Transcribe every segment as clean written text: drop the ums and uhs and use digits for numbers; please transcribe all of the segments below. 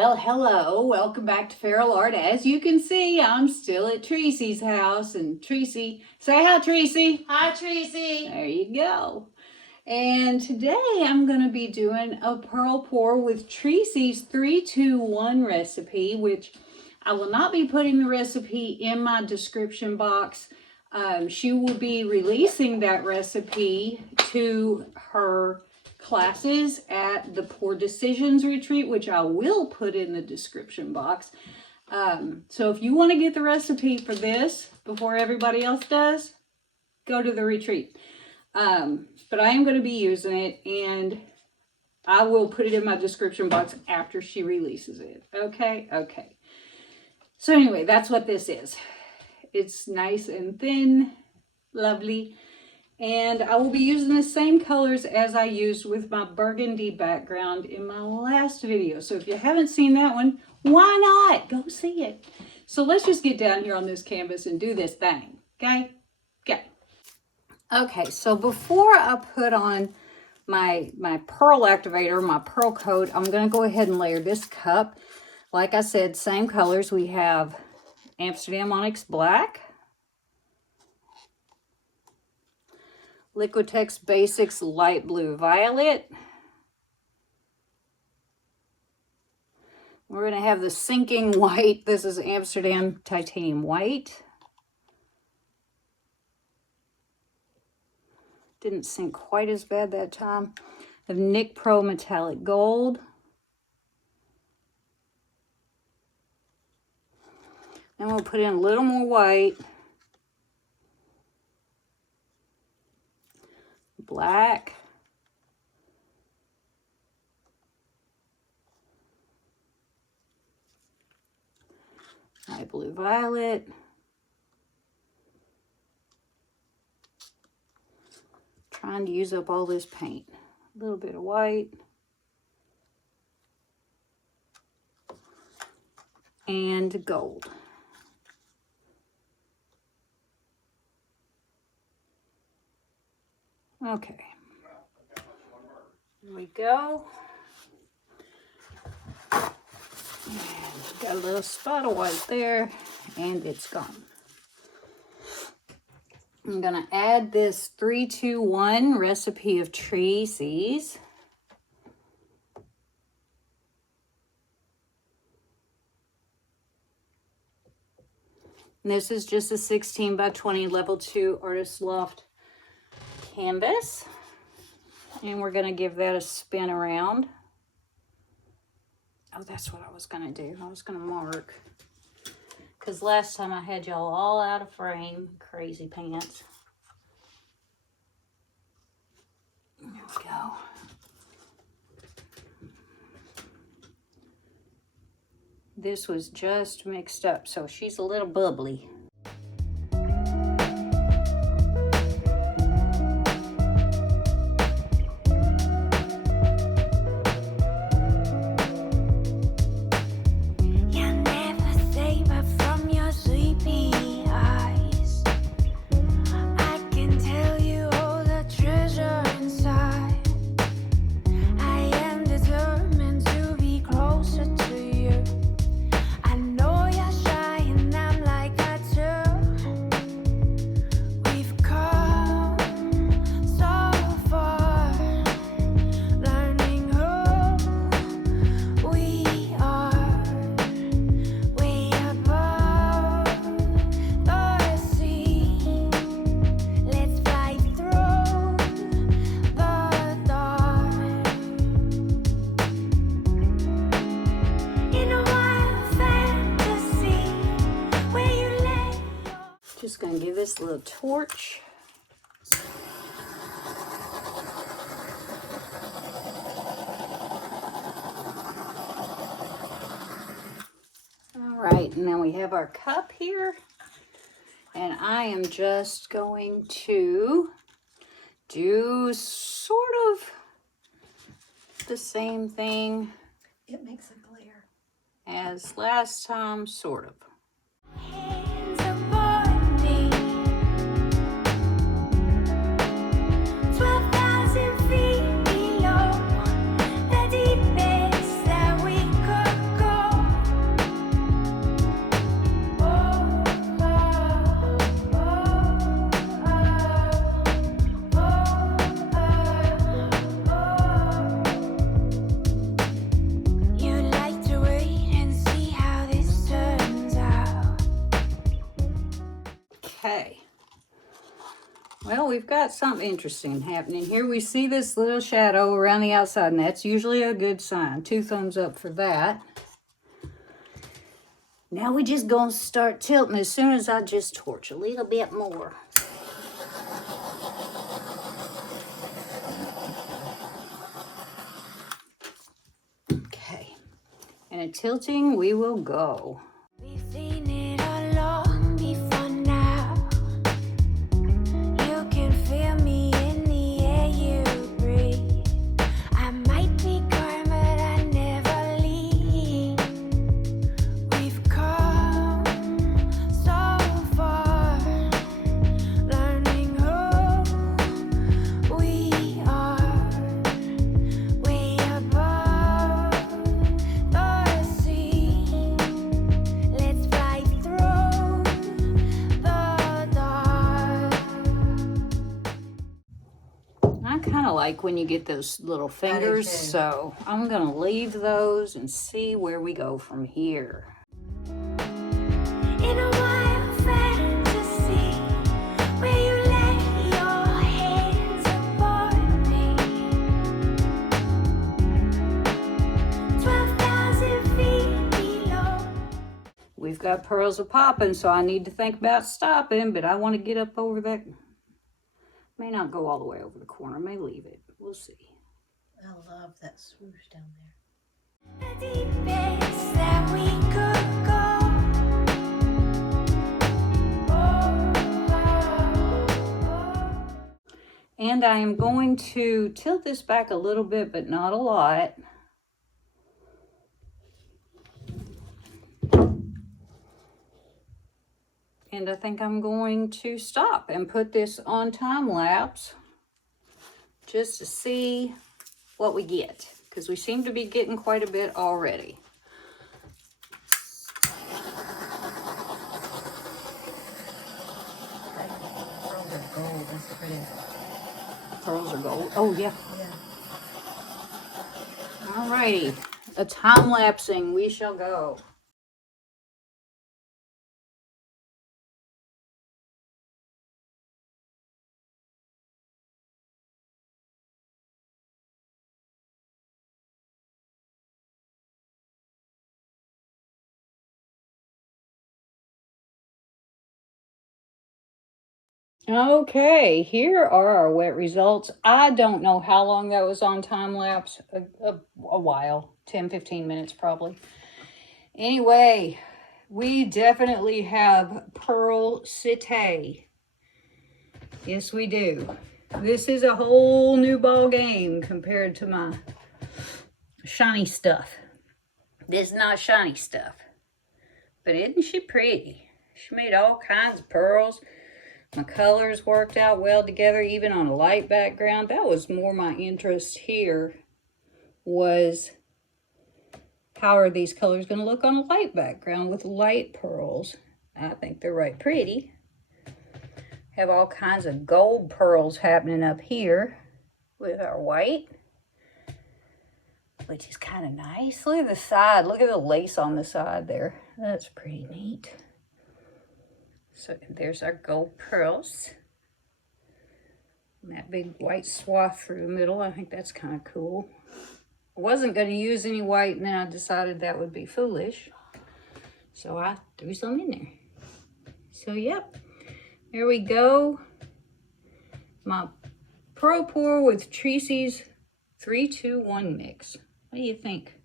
Well, hello, welcome back to Feral Art. As you can see, I'm still at Treesie's house, and Treesie, say hi, Treesie. Hi, Treesie. There you go. And today I'm going to be doing a pearl pour with Treesie's 3-2-1 recipe, which I will not be putting the recipe in my description box. She will be releasing that recipe to her classes at the Pour Decisions retreat, which I will put in the description box. So if you want to get the recipe for this before everybody else does, go to the retreat. But I am going to be using it, and I will put it in my description box after she releases it. Okay. So anyway, that's what this is. It's nice and thin, lovely. And I will be using the same colors as I used with my burgundy background in my last video. So if you haven't seen that one, why not? Go see it. So let's just get down here on this canvas and do this thing, okay? Okay, so before I put on my Pearl Activator, my Pearl Coat, I'm going to go ahead and layer this cup. Like I said, same colors. We have Amsterdam Onyx Black, Liquitex Basics Light Blue Violet. We're going to have the Sinking White. This is Amsterdam Titanium White. Didn't sink quite as bad that time. I have Nick Pro Metallic Gold. Then we'll put in a little more white. Black. Light blue violet. Trying to use up all this paint. A little bit of white. And gold. Okay. Here we go. And got a little spot of white there, and it's gone. I'm going to add this 3-2-1 recipe of Treesie's. And this is just a 16 by 20 level 2 Artist Loft canvas. And we're going to give that a spin around. Oh, that's what I was going to do. I was going to mark. Because last time I had y'all all out of frame. Crazy pants. There we go. This was just mixed up, so she's a little bubbly. Just going to give this a little torch. All right, and then we have our cup here. And I am just going to do sort of the same thing. It makes a glare. As last time, sort of. Feet below the deepest that we could go. Okay. Well, we've got something interesting happening here. We see this little shadow around the outside, and that's usually a good sign. 2 thumbs up for that. Now we just gonna start tilting as soon as I just torch a little bit more. Okay. And at tilting, we will go. We've seen it all long before now. You can feel me in the air you breathe. I might be gone, but I never leave. We've come so far, learning who we are, way above the sea. Let's fly through the dark. I kind of like when you get those little fingers, too. so I'm gonna leave those and see where we go from here. In a wild fantasy, where you lay your hands upon me. 12,000 feet below. We've got pearls a popping, so I need to think about stopping, but I want to get up over that. May not go all the way over the corner, may leave it. We'll see. I love that swoosh down there. The deepest that we could go. And I am going to tilt this back a little bit, but not a lot. And I think I'm going to stop and put this on time lapse just to see what we get, because we seem to be getting quite a bit already. Pearls are gold. That's the prettiest. Pearls are gold. Oh, yeah. Yeah. Alrighty. A time lapsing, we shall go. Okay, here are our wet results. I don't know how long that was on time lapse. A while, 10-15 minutes probably. Anyway, we definitely have Pearl Cité. Yes, we do. This is a whole new ball game compared to my shiny stuff. This is not shiny stuff. But isn't she pretty? She made all kinds of pearls. My colors worked out well together, even on a light background. That was more my interest here, was how are these colors going to look on a light background with light pearls. I think they're right pretty. Have all kinds of gold pearls happening up here with our white, which is kind of nice. Look at the side. Look at the lace on the side there. That's pretty neat. So there's our gold pearls. And that big white swath through the middle. I think that's kind of cool. I wasn't going to use any white, and then I decided that would be foolish. So I threw some in there. So yep, there we go. My Pearl Pour with Treesie's 3-2-1 mix. What do you think?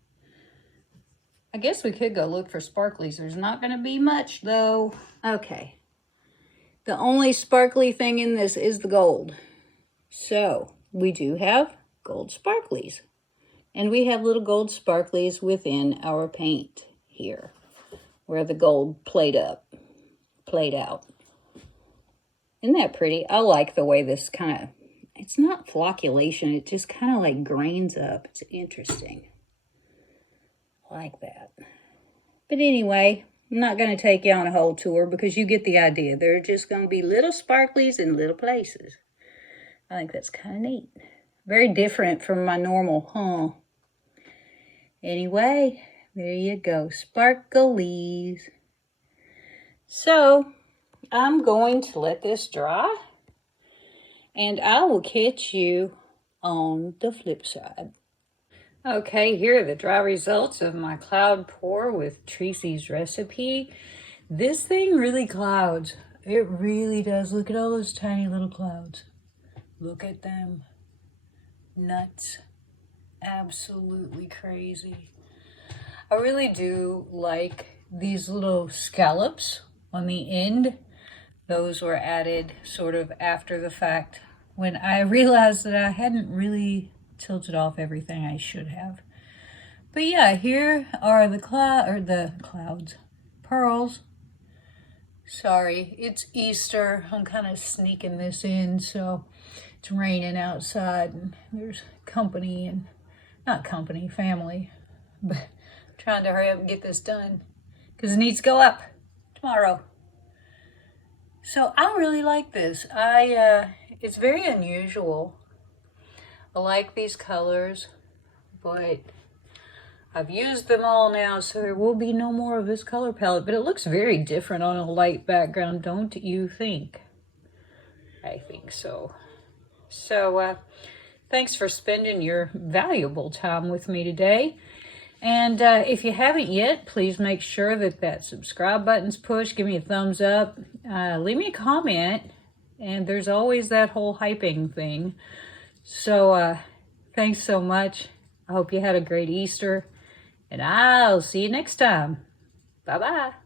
I guess we could go look for sparklies. There's not going to be much though. Okay. The only sparkly thing in this is the gold. So we do have gold sparklies. And we have little gold sparklies within our paint here, where the gold played out. Isn't that pretty? I like the way this kind of, it's not flocculation, it just kind of like grains up. It's interesting. I like that. But anyway, I'm not going to take you on a whole tour because you get the idea. They're just going to be little sparklies in little places. I think that's kind of neat. Very different from my normal, huh? Anyway, there you go. Sparklies. So, I'm going to let this dry, and I will catch you on the flip side. Okay, here are the dry results of my cloud pour with Treesie's recipe. This thing really clouds. It really does. Look at all those tiny little clouds. Look at them. Nuts. Absolutely crazy. I really do like these little scallops on the end. Those were added sort of after the fact when I realized that I hadn't really tilted off everything I should have. But yeah, here are the clouds, pearls. Sorry, it's Easter. I'm kind of sneaking this in, so it's raining outside and there's company and not company, family, but I'm trying to hurry up and get this done because it needs to go up tomorrow. So I really like this. It's very unusual. I like these colors, but I've used them all now, so there will be no more of this color palette, but it looks very different on a light background, don't you think? I think so. So, thanks for spending your valuable time with me today. And if you haven't yet, please make sure that subscribe button's pushed. Give me a thumbs up. Leave me a comment. And there's always that whole hyping thing. So, thanks so much. I hope you had a great Easter. And I'll see you next time. Bye-bye.